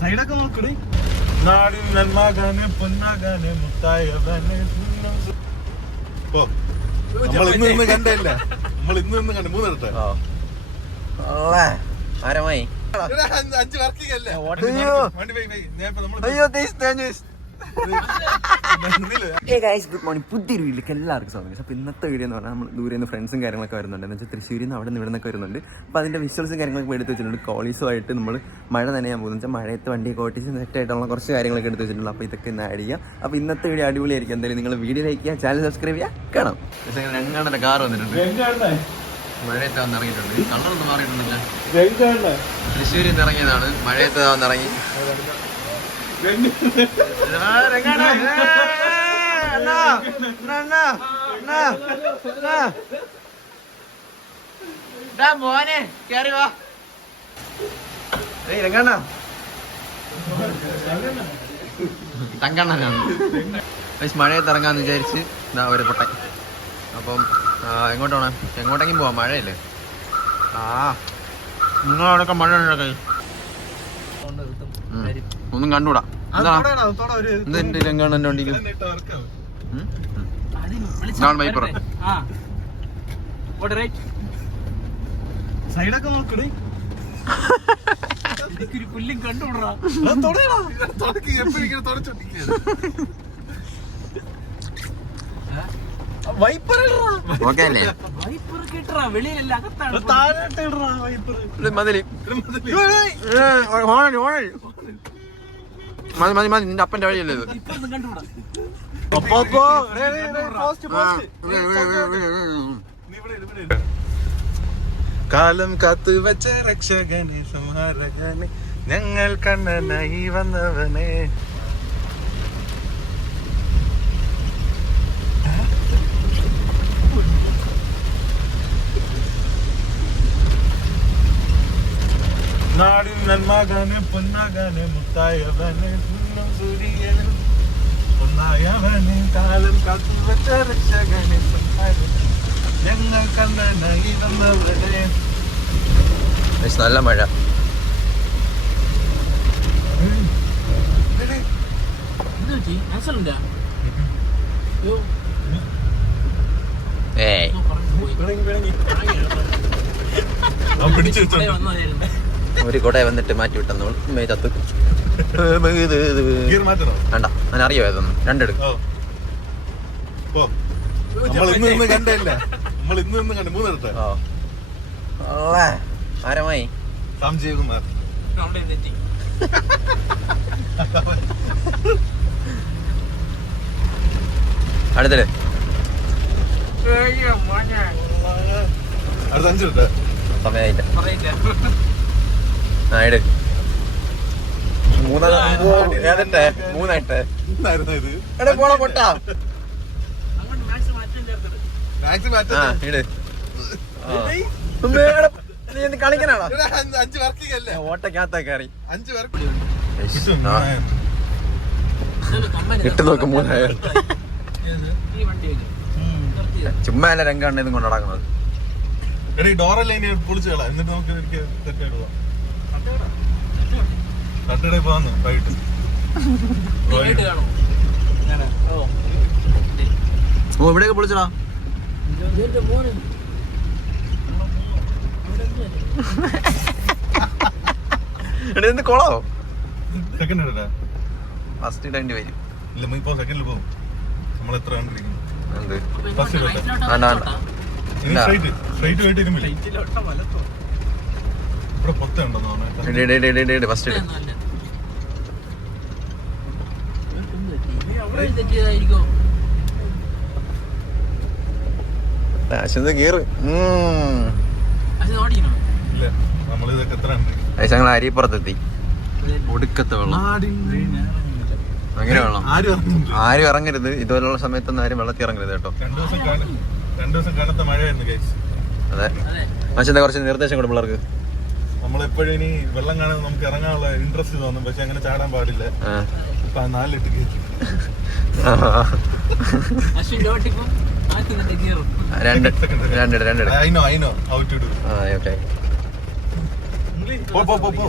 സൈഡൊക്കെ നോക്കടി. നാടിൻ നന്മാകാന് പൊന്നാകാന് മുത്തായവന്. നമ്മൾ ഇന്ന് നിന്ന് കണ്ടല്ല, നമ്മൾ ഇന്ന് നിന്ന് കണ്ട മൂന്നെടുത്ത ആരമായി 5 വർക്കിംഗ് അല്ലേ. Good morning. പുതിയൊരു വീട്ടിലേക്ക് എല്ലാവർക്കും സ്വാഗതം. അപ്പോൾ ഇന്നത്തെ വീഡിയോ എന്ന് പറഞ്ഞാൽ നമ്മൾ ദൂരെ നിന്ന് ഫ്രണ്ട്സും കാര്യങ്ങളൊക്കെ വരുന്നുണ്ട്. എന്ന് വെച്ചാൽ തൃശ്ശൂരിൽ നിന്ന് അവിടെ നിന്ന് ഇവിടെ നിന്നൊക്കെ വരുന്നുണ്ട്. അപ്പോൾ അതിൻ്റെ വിഷ്വൽസും കാര്യങ്ങളൊക്കെ എടുത്ത് വെച്ചിട്ടുണ്ട്. കോളീസുമായിട്ട് നമ്മൾ മഴ നനയാൻ പോകുന്നത് വെച്ചാൽ മഴയത്ത് വണ്ടിയൊക്കെ ഓട്ടിച്ച് സെറ്റായിട്ടുള്ള കുറച്ച് കാര്യങ്ങളൊക്കെ എടുത്ത് വെച്ചിട്ടുണ്ട്. അപ്പോൾ ഇതൊക്കെ ഇന്ന് ആഡ് ചെയ്യാം. അപ്പോൾ ഇന്നത്തെ വീഡിയോ അടിപൊളിയായിരിക്കും. എന്തായാലും നിങ്ങൾ വീഡിയോ ലൈക്ക് ചെയ്യുക, ചാനൽ സബ്സ്ക്രൈബ് ചെയ്യുക. കാണാം. ഞങ്ങളുടെ കാർ വന്നിട്ടുണ്ട്, മഴയത്ത് വന്നിറങ്ങിയിട്ടുണ്ട്. കളറൊന്നും മാറിയിട്ടുണ്ടില്ല. തൃശ്ശൂരിൽ നിന്ന് ഇറങ്ങിയതാണ്, മഴയത്ത് വന്നിറങ്ങി. മോനെ കേറി വാ. തങ്കണ്ണനാണ്. മഴയത്ത് ഇറങ്ങാന്ന് വിചാരിച്ച് ഒരു പൊട്ടൻ. അപ്പം എങ്ങോട്ട് പോണേ? എങ്ങോട്ടെങ്കിലും പോവാം, മഴയല്ലേ. നിങ്ങളവിടെയൊക്കെ മഴ ഉണ്ടോ? ഒന്നും കണ്ടുകൂടാ. എന്റെ രംഗാണെന്റെ വണ്ടിയിൽ സൈഡൊക്കെ നോക്കടി. പുല്ലും കണ്ടുവിടാ. നിന്റെ അപ്പന്റെ വഴിയല്ലേ ഇത്? കാലം കാത്തു വെച്ച രക്ഷകനെ സംഹാരകനെ ഞങ്ങൾ കണ്ണനായി വന്നവനെ. നാടിൻ നന്മാകാന് പൊന്നാകാന് മുത്തായവന് സൂര്യനും ഒന്നായവന് കാലം കാത്തു വെച്ച രക്ഷകനെ സംഹാരകനെ ഞങ്ങൾ കണ്ണനായി വന്നവനെ. നല്ല മഴ. ഒരു കൂടെ വന്നിട്ട് മാറ്റി വിട്ടെന്നോൾ ചത്ത്. വേണ്ട, ഞാൻ അറിയോ ഏതൊന്നും. രണ്ടെടുക്കും. ആരമായി സംജയകുമാർ. അടുത്തത് അടുത്ത 5 എടുത്ത സമയമായില്ല. ഇട്. 3 എടാ പോണ പൊട്ടാ. ഇട്. കളിക്കാനാണോ? ഓട്ടക്കകത്തൊക്കെ കയറി ഇട്ട് നോക്ക്. 3000 ചുമ്മാ അല്ല രംഗാണ് ഇതും കൊണ്ട് നടക്കുന്നത്. ഡോറല്ലേ പൊളിച്ചു കളാം, എന്നിട്ട് നമുക്ക് തെറ്റായിട്ട് തട്ടടയിൽ പോകാന്ന് വൈകിട്ട്. ഓ ഇവിടെയൊക്കെ പൊളിച്ചടാ. എന്ത് കൊളോ? സെക്കൻഡ് ഫസ്റ്റ് ഇടേണ്ടി വരും. ഇല്ല, ഇപ്പൊ സെക്കൻഡിൽ പോകും. നമ്മൾ എത്ര കണ്ടിരിക്കുന്നു? ഫസ്റ്റ് ഇവിടെ പൊത്തുണ്ടോ? ഫസ്റ്റ് ഇട്. ഞങ്ങൾ അരിപ്പുറത്തെത്തി. ഒടുക്കത്തെ വെള്ളം. അങ്ങനെ വെള്ളം ആരും ഇറങ്ങരുത്. ഇതുപോലുള്ള സമയത്തൊന്നും ആരും വെള്ളത്തിൽ ഇറങ്ങരുത് കേട്ടോ. 2 ദിവസം കനത്ത മഴയായിരുന്നു. അതെ, പക്ഷെ കുറച്ച് നിർദ്ദേശം കൂടെ പിള്ളേർക്ക്. നമ്മളെപ്പോഴും ഇനി വെള്ളം കാണാൻ നമുക്ക് ഇറങ്ങാനുള്ള ഇൻട്രസ്റ്റ് തോന്നും, പക്ഷെ അങ്ങനെ ചാടാൻ പാടില്ല. ഇപ്പൊ 4 ഇട്ട് കയറ്റി. രണ്ടിട I know how to do. Okay. പോ.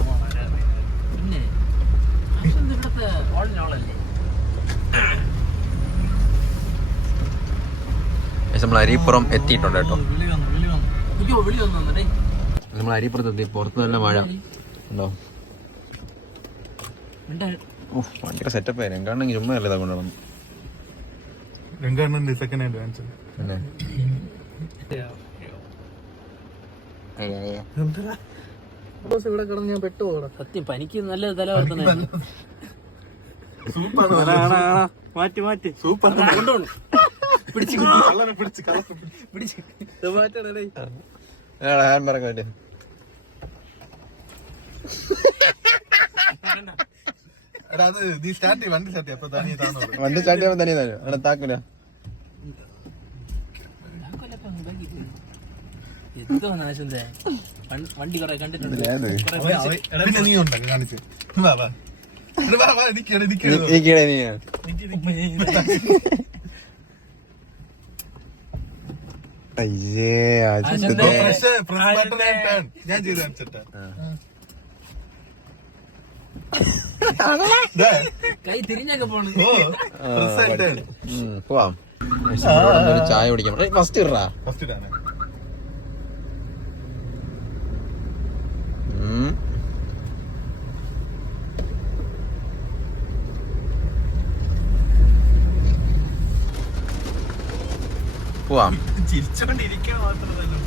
നമ്മൾ അരിപ്പുറം എത്തിയിട്ടുണ്ട് കേട്ടോ. നമ്മൾ അരിപ്പുറത്ത് എത്തി. പുറത്ത് നല്ല മഴ ഉണ്ടോ? ഭയങ്കര സെറ്റപ്പ് ആയിരുന്നു. രണ്ടാണെങ്കിൽ ചുമ്മാ അല്ലേ കൊണ്ടുവന്നു. രണ്ടാണ് സെക്കൻഡ് ഹാൻഡ് വാങ്ങിച്ചത്. ഇവിടെ കിടന്ന് ഞാൻ പെട്ടുപോകണം. സത്യം പനിക്ക് നല്ല തല വർത്തന. മാറ്റി സൂപ്പർ കൊണ്ടുപോകണം. വണ്ടി സ്റ്റാർട്ട് അപ്പൊ വണ്ടി സ്റ്റാർട്ട് ചെയ്യുമ്പോ തന്നെ അവിടെ താക്കൂല. എന്തോ നാശം വണ്ടി കുറെ കണ്ടിട്ടുണ്ട്. പിന്നെ നീ ഉണ്ടോ കാണിച്ച് ഞാൻ ചെയ്ത് കാണിച്ചിട്ടാ. കൈ തിരിഞ്ഞൊക്കെ പോണു. പോവാം. ചായ കുടിക്കാം. ഫസ്റ്റ് ഇടാ. ഫസ്റ്റ് ഇടാണ്. പോവാം. ചിരിച്ചോണ്ടിരിക്കാൻ മാത്രമല്ലോ.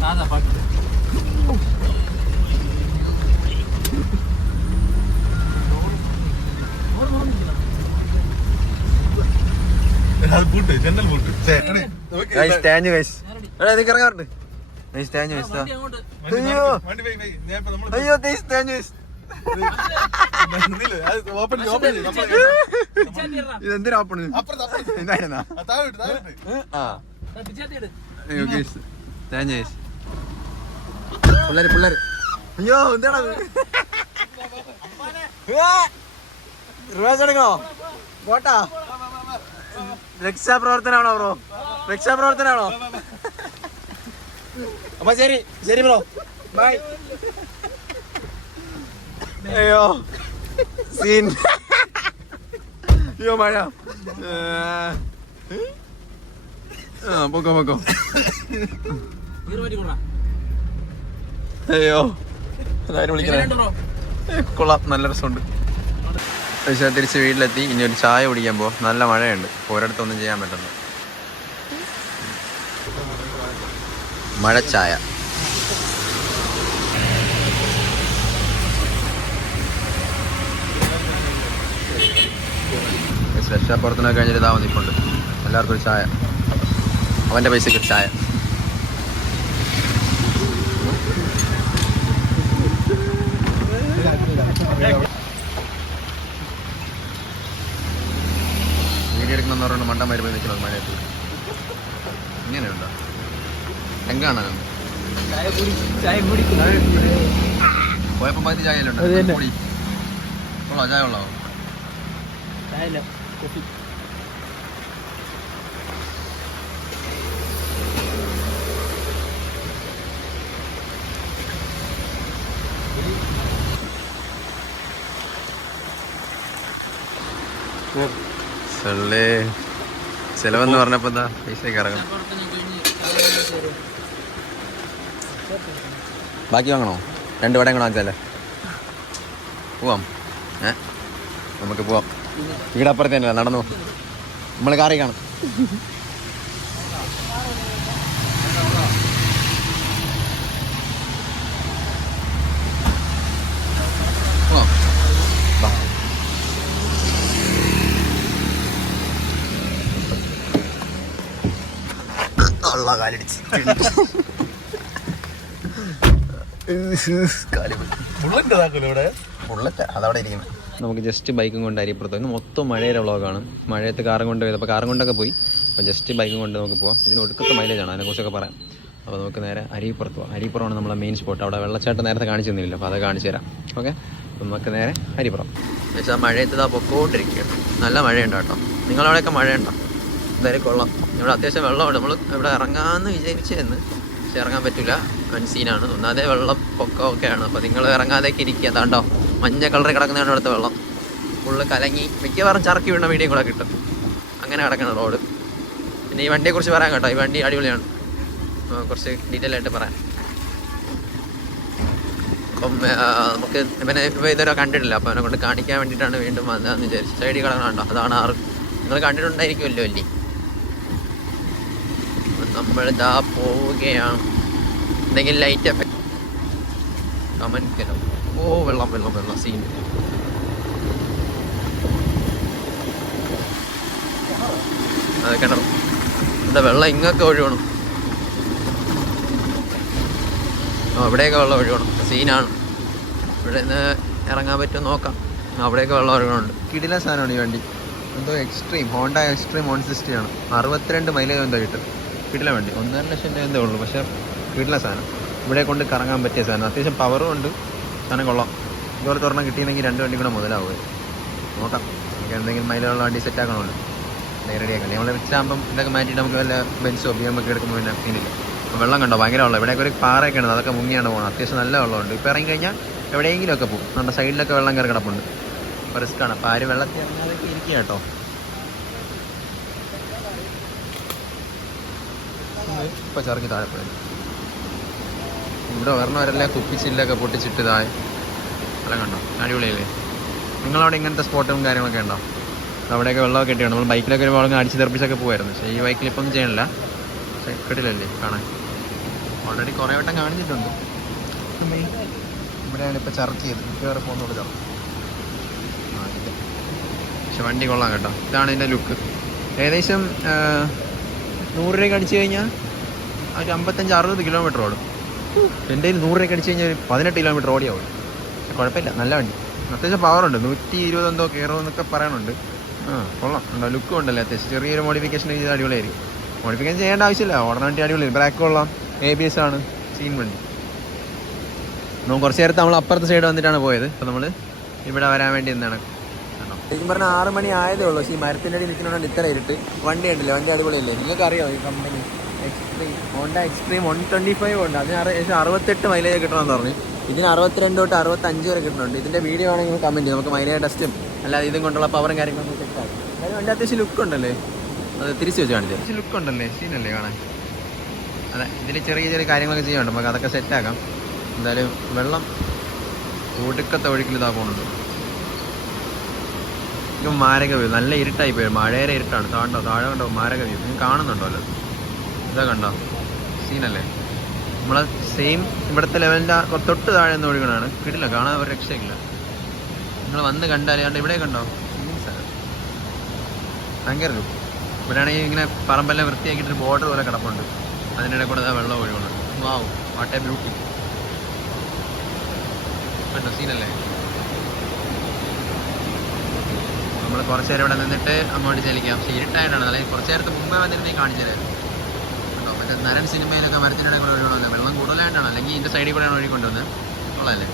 സാധാ പാട്ട്. അത് പൂട്ട്, ജനൽ പൂട്ട്. ഇതെന്തിനാ ഓപ്പൺ? പിള്ളേര് അയ്യോ എന്താണത്? എടുക്കണോ? പോട്ടാ. രക്ഷാപ്രവർത്തനാണോ ബ്രോ? രക്ഷാപ്രവർത്തനാണോ? അപ്പൊ ശരി ബ്രോ, ബൈ. അയ്യോ സീൻ. അയ്യോ മഴ. പൊക്കോ. അയ്യോ എല്ലാരും വിളിക്കണേ. കൊള്ളാം, നല്ല രസമുണ്ട്. പക്ഷേ തിരിച്ച് വീട്ടിലെത്തി. ഇനി ഒരു ചായ കുടിക്കുമ്പോൾ നല്ല മഴയുണ്ട്. ഒരിടത്തൊന്നും ചെയ്യാൻ പറ്റുന്നു. മഴച്ചായ. രക്ഷാപ്രവർത്തനം കഴിഞ്ഞിട്ട് ഇതാ വന്നിട്ടുണ്ട്. എല്ലാവർക്കും ഒരു ചായ. അവൻ്റെ പൈസക്ക് ഒരു ചായ. വീഡിയോ എടുക്കണമെന്ന് പറഞ്ഞുകൊണ്ട് മണ്ടന്മാർ പോയി നിൽക്കുന്നത് മഴയത്ത്. ഇങ്ങനെയുണ്ടോ? എങ്കാണ് പോയപ്പോ പകുതി ചായയിലുണ്ട്. ചായ ഉള്ളോ? ചെലവെന്ന് പറഞ്ഞപ്പോ എന്താ പൈസയൊക്കെ ഇറങ്ങും. ബാക്കി വാങ്ങണോ? 2 വടയും കൂടെ വാങ്ങിച്ചല്ലേ? പോവാം. നമുക്ക് പോവാം. ഇവിടെ അപ്പുറത്ത് തന്നെയല്ല, നടന്നു. നമ്മൾ കാറിൽ കാണും. പോവാം. കാലടിച്ച് ബുള്ളറ്റ് അതവിടെ ഇരിക്കുന്നത്. നമുക്ക് ജസ്റ്റ് ബൈക്കും കൊണ്ട് അരിപ്പുറത്ത് മൊത്തം മഴയുടെ വ്ളോഗാണ്. മഴയത്ത് കാറും കൊണ്ട് പോയത്. അപ്പോൾ കാറും കൊണ്ടൊക്കെ പോയി. അപ്പോൾ ജസ്റ്റ് ബൈക്കും കൊണ്ട് നമുക്ക് പോകാം. ഇതിന് ഒടുക്കത്തെ മൈലേജാണ്, അതിനെക്കുറിച്ചൊക്കെ പറയാം. അപ്പോൾ നമുക്ക് നേരെ അരിപ്പുറത്ത് പോകാം. അരിപ്പുറമാണ് നമ്മളെ മെയിൻ സ്പോട്ട്. അവിടെ വെള്ളച്ചാട്ടം നേരത്തെ കാണിച്ചു തന്നില്ല, അപ്പോൾ അത് കാണിച്ചു തരാം. ഓക്കെ, നമുക്ക് നേരെ ഹരിപ്പുറം. പക്ഷേ ആ മഴയത്ത് ഇതാ പൊക്കോണ്ടിരിക്കുകയാണ്. നല്ല മഴയുണ്ട് കേട്ടോ. നിങ്ങളവിടെയൊക്കെ മഴയുണ്ടോ? എന്തായാലും കൊള്ളാം. ഇവിടെ അത്യാവശ്യം വെള്ളമുണ്ട്. നമ്മൾ ഇവിടെ ഇറങ്ങാമെന്ന് വിചാരിച്ചെന്ന്, പക്ഷെ ഇറങ്ങാൻ പറ്റില്ല. സീനാണ്. ഒന്നാമതേ വെള്ളം പൊക്കമൊക്കെയാണ്. അപ്പോൾ നിങ്ങൾ ഇറങ്ങാതേക്ക് ഇരിക്കുക. അതാണ്ടോ മഞ്ഞ കളറിൽ കിടക്കുന്നതാണ് ഇവിടുത്തെ വെള്ളം. ഫുള്ള് കലങ്ങി മിക്കവാറും ചറക്കി വീണ വീഡിയോ കൂടെ കിട്ടും. അങ്ങനെ കിടക്കണം റോഡ്. പിന്നെ ഈ വണ്ടിയെക്കുറിച്ച് പറയാൻ കേട്ടോ. ഈ വണ്ടി അടിപൊളിയാണ്. കുറച്ച് ഡീറ്റെയിൽ ആയിട്ട് പറയാം. അപ്പം നമുക്ക് ഇവനെ ഇപ്പോൾ ഇതുവരെ കണ്ടിട്ടില്ല. അപ്പോൾ അവനെ കൊണ്ട് കാണിക്കാൻ വേണ്ടിയിട്ടാണ് വീണ്ടും വന്നതെന്ന് വിചാരിച്ചു. സൈഡിൽ കിടക്കണുണ്ടോ? അതാണ് ആറ്. നിങ്ങൾ കണ്ടിട്ടുണ്ടായിരിക്കുമല്ലോ അല്ലേ? നമ്മളിതാ പോവുകയാണ്. എന്തെങ്കിലും ലൈറ്റ് എഫക്ട് കമൻറ്റിലോ? ഓ വെള്ളം വെള്ളം വെള്ളം സീൻ. അത് കിണർ. ഇവിടെ വെള്ളം ഇങ്ങൊക്കെ ഒഴുകണം. അവിടെയൊക്കെ വെള്ളം ഒഴുകണം. സീനാണ്. ഇവിടെ നിന്ന് ഇറങ്ങാൻ പറ്റും നോക്കാം. അവിടെയൊക്കെ വെള്ളം ഒഴുകണുണ്ട്. കിടില സാധനമാണ് ഈ വണ്ടി. എന്തോ എക്സ്ട്രീം ഹോണ്ട എക്സ്ട്രീം 160 ആണ്. 62 മൈലേജ് എന്തോ കിട്ടും. കിടില വണ്ടി. 1.5 ലക്ഷം രൂപ എന്തേ ഉള്ളൂ. പക്ഷേ കിടില സാധനം. ഇവിടെ കൊണ്ട് കറങ്ങാൻ പറ്റിയ സാധനം. അത്യാവശ്യം പവറും ഉണ്ട്. സാധനം കൊള്ളാം. ഇതുപോലെ തുറന്ന് കിട്ടിയെങ്കിൽ 2 വണ്ടി കൂടെ മുതലാവുക. നോക്കാം. നമുക്ക് എന്തെങ്കിലും മൈലേജുള്ള വണ്ടി സെറ്റ് ആക്കണമല്ലോ. റെഡിയാക്കാം. നമ്മൾ റിച്ചാകുമ്പം ഇതൊക്കെ മാറ്റിയിട്ട് നമുക്ക് വല്ല ബെൻസോ BM ഒക്കെ എടുക്കുമ്പോൾ പിന്നെ ഇനിയില്ല. വെള്ളം കണ്ടോ? ഭയങ്കര വെള്ളം. ഇവിടെയൊക്കെ ഒരു പാറയൊക്കെ ഉണ്ട്. അതൊക്കെ മുങ്ങിയാണ് പോകുന്നത്. അത്യാവശ്യം നല്ല വെള്ളമുണ്ട്. ഇപ്പോൾ ഇറങ്ങിക്കഴിഞ്ഞാൽ എവിടെയെങ്കിലുമൊക്കെ പോകും. നമ്മുടെ സൈഡിലൊക്കെ വെള്ളം കയറി കിടപ്പുണ്ട്. അപ്പോൾ റിസ്ക്കാണ്. അപ്പോൾ ആരും വെള്ളത്തിൽ ഇറങ്ങാതൊക്കെ ഇരിക്കുക കേട്ടോ. ഇപ്പോൾ ചെറുക്കി താഴെപ്പോയി. ഇവിടെ വരണവരെല്ലാം കുപ്പിച്ചില്ലൊക്കെ പൊട്ടിച്ചിട്ട് താഴെ വെള്ളം കണ്ടോ? അടിപൊളിയല്ലേ? നിങ്ങളവിടെ ഇങ്ങനത്തെ സ്പോട്ടും കാര്യങ്ങളൊക്കെ ഉണ്ടോ? അവിടെയൊക്കെ വെള്ളമൊക്കെ കെട്ടിയാണ്. നമ്മൾ ബൈക്കിലൊക്കെ ഒരു വെള്ളം അടിച്ച് തെറിപ്പിച്ചൊക്കെ പോകുമായിരുന്നു. പക്ഷേ ഈ ബൈക്കിൽ ഇപ്പം ചെയ്യണില്ല. പക്ഷേ കെട്ടിലല്ലേ കാണാൻ. ഓൾറെഡി കുറേ വട്ടം കാണിച്ചിട്ടുണ്ട്. ഇവിടെയാണ് ഇപ്പോൾ ചർച്ച ചെയ്ത് കയറി പോകുന്നോട് ചർച്ച. പക്ഷെ വണ്ടി കൊള്ളാം കേട്ടോ. ഇതാണ് ഇതിൻ്റെ ലുക്ക്. ഏകദേശം 100 രൂപയ്ക്ക് അടിച്ചു കഴിഞ്ഞാൽ ഒരു 55-60 കിലോമീറ്റർ ഓടും. എൻ്റെ കയ്യിൽ 100 രൂപയ്ക്ക് അടിച്ചു കഴിഞ്ഞാൽ ഒരു 18 കിലോമീറ്റർ ഓടിയാവും. കുഴപ്പമില്ല, നല്ല വണ്ടി. അത്യാവശ്യം പവറുണ്ട്. 120 എന്തോ കയറുമെന്നൊക്കെ പറയാനുണ്ട്. കൊള്ളാം. ഉണ്ടോ? ലുക്കും ഉണ്ടല്ലേ? അത്യാവശ്യം ചെറിയൊരു മോഡിഫിക്കേഷൻ ചെയ്ത് അടിപൊളിയായിരിക്കും. മോഡിഫിക്കേഷൻ ചെയ്യേണ്ട ആവശ്യമില്ല. ഓടാൻ വേണ്ടി അടിപൊളിയായി. ബ്രാക്ക് കൊള്ളാം. ABS ആണ്. സീൻ വണ്ടി. നമ്മൾ കുറച്ച് നേരത്തെ നമ്മൾ അപ്പുറത്തെ സൈഡ് വന്നിട്ടാണ് പോയത്. അപ്പോൾ നമ്മൾ ഇവിടെ വരാൻ വേണ്ടി എന്താണ് ശരിക്കും പറഞ്ഞാൽ 6 മണി ആയതേ ഉള്ളൂ. പക്ഷേ ഈ മരത്തിൻ്റെ അടി നിൽക്കുന്നതുകൊണ്ട് ഇത്ര ഇരുട്ട്. വണ്ടി ഉണ്ടല്ലേ? വണ്ടി അടിപൊളിയല്ലേ? നിങ്ങൾക്ക് അറിയാമോ ഈ കമ്പനി എക്സ്ട്രീം ഹോണ്ട എക്സ്ട്രീം 125 ഉണ്ട്. അതിന് ഏകദേശം 68 മൈലേജ് കിട്ടണമെന്ന് പറഞ്ഞു. ഇതിന് 62 തൊട്ട് 65 വരെ കിട്ടുന്നുണ്ട്. ഇതിൻ്റെ വീഡിയോ ആണെങ്കിൽ കമൻറ്റ് ചെയ്യും. നമുക്ക് മൈലേജ് ടെസ്റ്റും അല്ലാതെ ഇതും കൊണ്ടുള്ള പവറും കാര്യങ്ങളൊക്കെ സെറ്റ് ആക്കും. അതായത് വണ്ടി അത്യാവശ്യം ലുക്ക് ഉണ്ടല്ലേ? അത് തിരിച്ച് വെച്ച് കാണിച്ചു. അത്യാവശ്യം ലുക്ക് ഉണ്ടല്ലേ? സീനല്ലേ കാണാൻ? അതെ, ഇതിൽ ചെറിയ ചെറിയ കാര്യങ്ങളൊക്കെ ചെയ്യാനുണ്ട്. നമുക്ക് അതൊക്കെ സെറ്റാക്കാം. എന്തായാലും വെള്ളം ഒടുക്കത്തെ ഒഴുക്കിൽ ഇതാ പോകുന്നുണ്ട്. ഇപ്പം മാരക വ്യൂ. നല്ല ഇരുട്ടായി പോയി. മഴയേറെ ഇരുട്ടാണ്. താഴെ കണ്ടോ? മാരക വ്യൂ. നിങ്ങൾ കാണുന്നുണ്ടോ? അല്ലോ ഇതാ കണ്ടോ? സീനല്ലേ? നമ്മളെ സെയിം ഇവിടുത്തെ ലെവലിൻ്റെ തൊട്ട് താഴെ നിന്ന് ഒഴുകണമാണ്. കിട്ടില്ല, കാണാൻ ഒരു രക്ഷയില്ല. നിങ്ങൾ വന്ന് കണ്ടാൽ കണ്ടോ? ഇവിടെ കണ്ടോ? ഭയങ്കര ലുക്ക്. ഇവിടെയാണെങ്കിൽ ഇങ്ങനെ പറമ്പെല്ലാം വൃത്തിയാക്കിയിട്ടൊരു ബോർഡർ പോലെ കിടപ്പുണ്ട്. അതിനിടെ കൂടെ വെള്ളം ഒഴുകണം. വാവ്, വാട്ട് എ ബ്യൂട്ടി. കണ്ടോ? സീനല്ലേ? നമ്മൾ കുറച്ച് നേരം ഇവിടെ നിന്നിട്ട് അങ്ങോട്ട് ചലിക്കാം. പക്ഷേ ഇരുട്ടായിട്ടാണ്. അല്ലെങ്കിൽ കുറച്ച് നേരത്തെ മുമ്പേ വന്നിരുന്നെങ്കിൽ കാണിച്ചു തരാം. കേട്ടോ? മറ്റേ നരൻ സിനിമയിലൊക്കെ മരത്തിനിടെ കൂടെ ഒഴുകണമല്ലോ. വെള്ളം കൂടുതലായിട്ടാണ്. അല്ലെങ്കിൽ ഇതിൻ്റെ സൈഡിൽ കൂടെയാണ് ഒഴുകിക്കൊണ്ടുവന്നത്. കൊള്ളാമല്ലേ?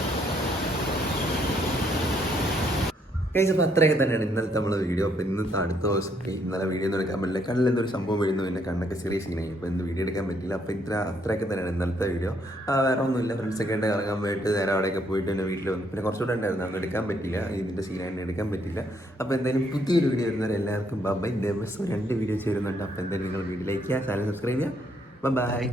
അപ്പോൾ അത്രയൊക്കെ തന്നെയാണ് ഇന്നലത്തെ നമ്മളെ വീഡിയോ. അപ്പോൾ ഇന്നത്തെ അടുത്ത ദിവസം ഇന്നലെ വീഡിയോ ഒന്നും എടുക്കാൻ പറ്റില്ല. കണ്ണിൽ എന്തൊരു സംഭവം വീഴുന്നു. പിന്നെ കണ്ണൊക്കെ ചെറിയ സീനായി. അപ്പോൾ ഇന്ന് വീഡിയോ എടുക്കാൻ പറ്റില്ല. അപ്പോൾ അത്രയൊക്കെ തന്നെയാണ് ഇന്നലത്തെ വീഡിയോ. വേറെ ഒന്നുമില്ല. ഫ്രണ്ട്സൊക്കെ ആയിട്ട് ഇറങ്ങാൻ പോയിട്ട് നേരെ അവിടെയൊക്കെ പോയിട്ട് തന്നെ വീട്ടിൽ വന്നു. പിന്നെ കുറച്ചുകൂടെ ഉണ്ടായിരുന്നു. അന്ന് എടുക്കാൻ പറ്റില്ല. ഇതിൻ്റെ സീനായിട്ട് എടുക്കാൻ പറ്റില്ല. അപ്പോൾ എന്തായാലും പുതിയൊരു വീഡിയോ വരുന്നവരെ എല്ലാവർക്കും ബൈ. ദിവസം 2 വീഡിയോസ് വരുന്നുണ്ട്. അപ്പോൾ എന്തായാലും നിങ്ങൾ വീഡിയോയിലേക്ക് ചാനൽ സബ്സ്ക്രൈബ് ചെയ്യുക. ബൈ.